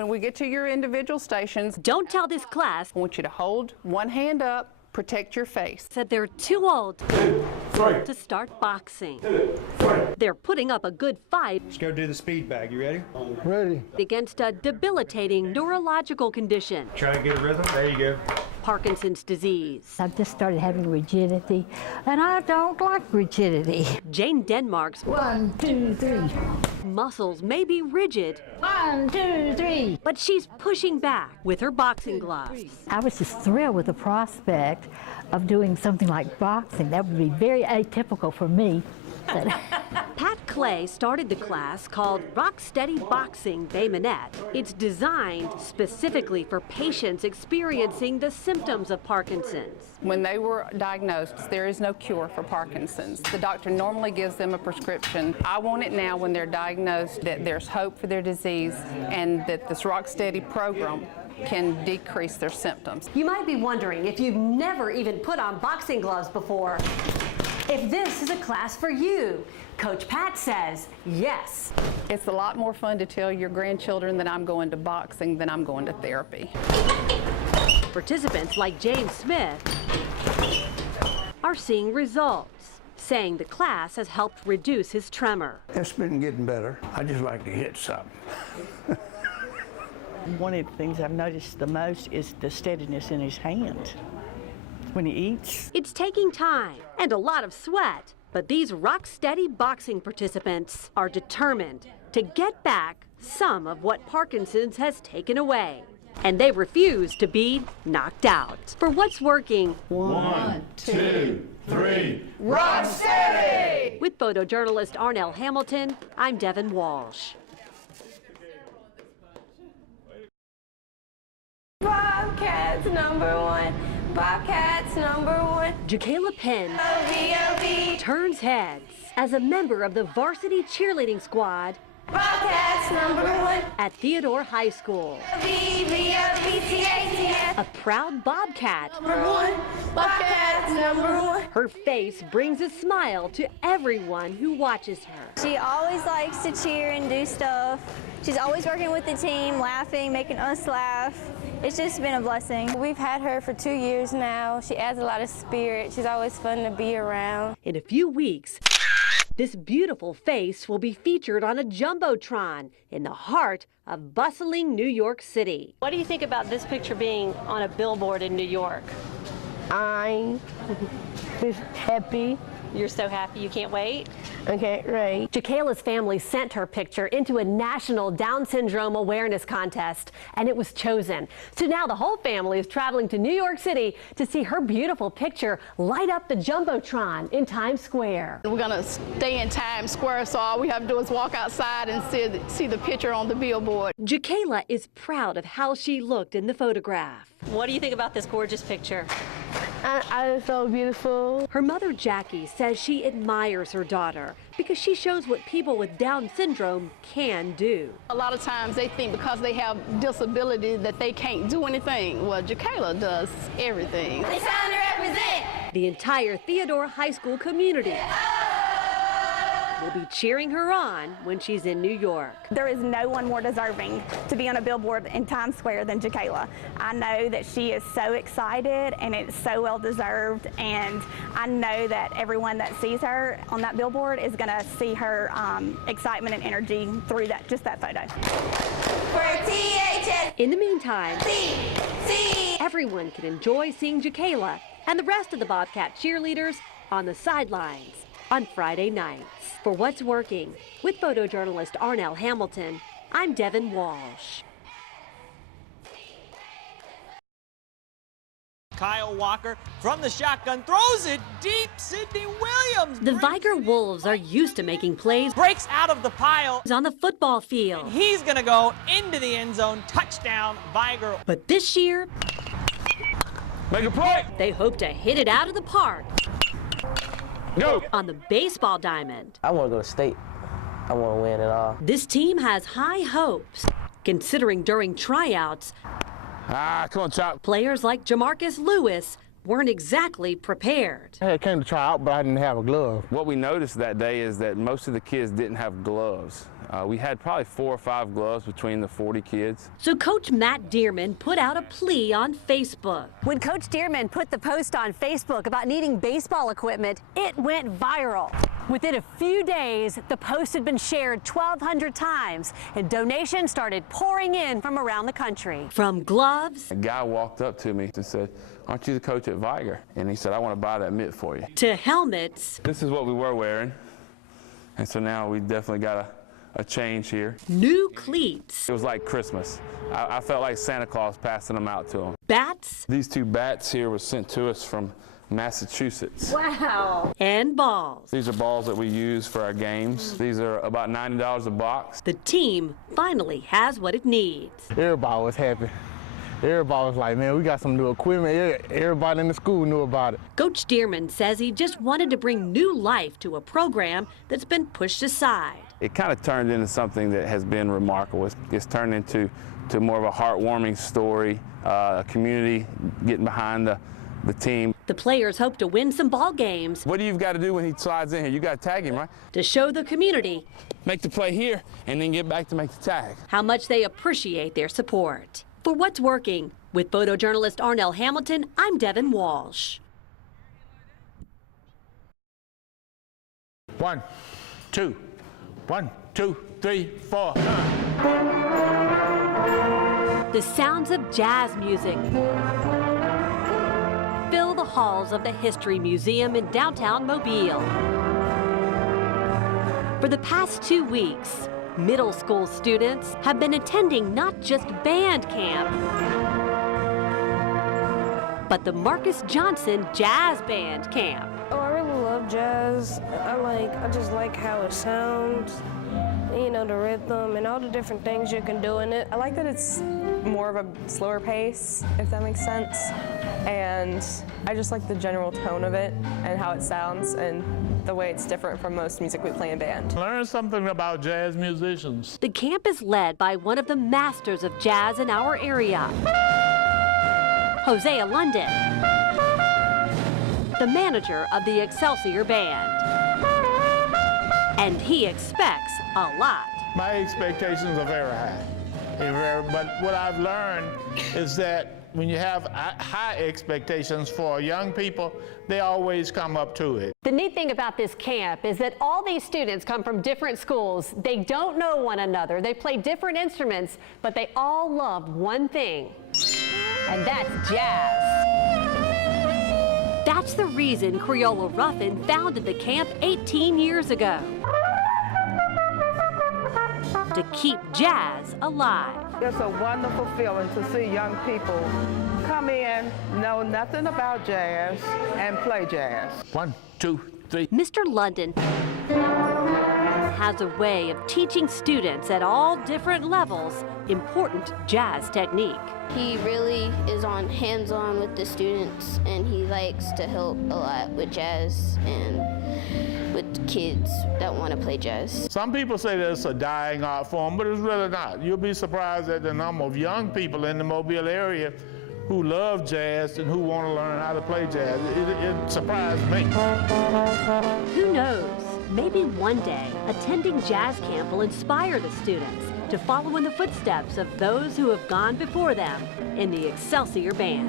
When we get to your individual stations, don't tell this class. I want you to hold one hand up, protect your face. Said they're too old to start boxing. They're putting up a good fight. Let's go do the speed bag. You ready? Ready. Against a debilitating neurological condition. Try to get a rhythm. There you go. Parkinson's disease. I've just started having rigidity, and I don't like rigidity. Jane Denmark's 1, 2, 3. muscles may be rigid. 1, 2, 3. But she's pushing back with her boxing gloves. I was just thrilled with the prospect of doing something like boxing. That would be very atypical for me. Pat Clay started the class called Rock Steady Boxing Bay Minette. It's designed specifically for patients experiencing the symptoms of Parkinson's. When they were diagnosed, there is no cure for Parkinson's. The doctor normally gives them a prescription. I want it now when they're diagnosed that there's hope for their disease and that this Rock Steady program can decrease their symptoms. You might be wondering, if you've never even put on boxing gloves before, if this is a class for you. Coach Pat says yes. It's a lot more fun to tell your grandchildren that I'm going to boxing than I'm going to therapy. Participants like James Smith are seeing results, saying the class has helped reduce his tremor. It's been getting better. I just like to hit something. One of the things I've noticed the most is the steadiness in his hand when he eats. It's taking time and a lot of sweat, but these Rock Steady boxing participants are determined to get back some of what Parkinson's has taken away. And they refuse to be knocked out. For what's working, 1, 2, 3, Rock Steady! with photojournalist Arnell Hamilton, I'm Devin Walsh. Bobcats #1. Bobcats #1. Jacayla Penn turns heads as a member of the varsity cheerleading squad Bobcats #1. at Theodore High School. A proud Bobcat. #1. Bobcats #1. Her face brings a smile to everyone who watches her. She always likes to cheer and do stuff. She's always working with the team, laughing, making us laugh. It's just been a blessing. We've had her for 2 years now. She adds a lot of spirit. She's always fun to be around. In a few weeks, this beautiful face will be featured on a Jumbotron in the heart of bustling New York City. What do you think about this picture being on a billboard in New York? I'm happy. You're so happy you can't wait? Okay, right. Jacayla's family sent her picture into a national Down syndrome awareness contest, and it was chosen. So now the whole family is traveling to New York City to see her beautiful picture light up the Jumbotron in Times Square. We're going to stay in Times Square, so all we have to do is walk outside and see the picture on the billboard. Jacayla is proud of how she looked in the photograph. What do you think about this gorgeous picture? It's so beautiful. Her mother, Jackie, says she admires her daughter because she shows what people with Down syndrome can do. A lot of times they think because they have disability that they can't do anything. Well, Jacayla does everything. It's time to represent. The entire Theodore High School community will be cheering her on when she's in New York. There is no one more deserving to be on a billboard in Times Square than Jacayla. I know that she is so excited and it's so well deserved, and I know that everyone that sees her on that billboard is going to see her excitement and energy through just that photo. For THS. In the meantime, everyone can enjoy seeing Jacayla and the rest of the Bobcat cheerleaders on the sidelines on Friday nights. For What's Working, with photojournalist Arnell Hamilton, I'm Devin Walsh. Kyle Walker from the shotgun throws it deep. Sidney Williams. The Viger Wolves are used to making plays. Breaks out of the pile on the football field. He's going to go into the end zone. Touchdown, Viger. But this year, Make a play. They hope to hit it out of the park. Go. On the baseball diamond. I want to go to state. I want to win it all. This team has high hopes, considering during tryouts, come on, Chop. players like Jamarcus Lewis weren't exactly prepared. I came to try out, but I didn't have a glove. What we noticed that day is that most of the kids didn't have gloves. We had probably 4 or 5 gloves between the 40 kids. So Coach Matt Dearman put out a plea on Facebook. When Coach Dearman put the post on Facebook about needing baseball equipment, it went viral. Within a few days, the post had been shared 1,200 times, and donations started pouring in from around the country. From gloves. A guy walked up to me and said, "Aren't you the coach at Viger?" And he said, "I want to buy that mitt for you." To helmets. This is what we were wearing. And so now we definitely got a change here. New cleats. It was like Christmas. I felt like Santa Claus passing them out to them. Bats. These 2 bats here were sent to us from Massachusetts. Wow. And balls. These are balls that we use for our games. These are about $90 a box. The team finally has what it needs. Everybody was happy. Everybody was like, man, we got some new equipment. Everybody in the school knew about it. Coach Dearman says he just wanted to bring new life to a program that's been pushed aside. It kind of turned into something that has been remarkable. It's turned into more of a heartwarming story, a community getting behind the team. The players hope to win some ball games. What do you got to do when he slides in here? You got to tag him, right? To show the community. Make the play here and then get back to make the tag. How much they appreciate their support. For What's Working, with photojournalist Arnell Hamilton, I'm Devin Walsh. 1, 2, 1, 2, 3, 4. The sounds of jazz music fill the halls of the History Museum in downtown Mobile. For the past 2 weeks, middle school students have been attending not just band camp, but the Marcus Johnson Jazz Band Camp. Oh, I really love jazz. I just like how it sounds, you know, the rhythm and all the different things you can do in it. I like that it's more of a slower pace, if that makes sense. And I just like the general tone of it and how it sounds and the way it's different from most music we play in band. Learn something about jazz musicians. The camp is led by one of the masters of jazz in our area, Hosea London, the manager of the Excelsior Band. And he expects a lot. My expectations are very high. But what I've learned is that when you have high expectations for young people, they always come up to it. The neat thing about this camp is that all these students come from different schools. They don't know one another. They play different instruments, but they all love one thing, and that's jazz. That's the reason Crayola Ruffin founded the camp 18 years ago. To keep jazz alive. It's a wonderful feeling to see young people come in, know nothing about jazz, and play jazz. 1, 2, 3. Mr. London has a way of teaching students at all different levels important jazz technique. He really is hands-on with the students, and he likes to help a lot with jazz and with kids that want to play jazz. Some people say that it's a dying art form, but it's really not. You'll be surprised at the number of young people in the Mobile area who love jazz and who want to learn how to play jazz. It surprised me. Who knows? Maybe one day, attending jazz camp will inspire the students to follow in the footsteps of those who have gone before them in the Excelsior Band.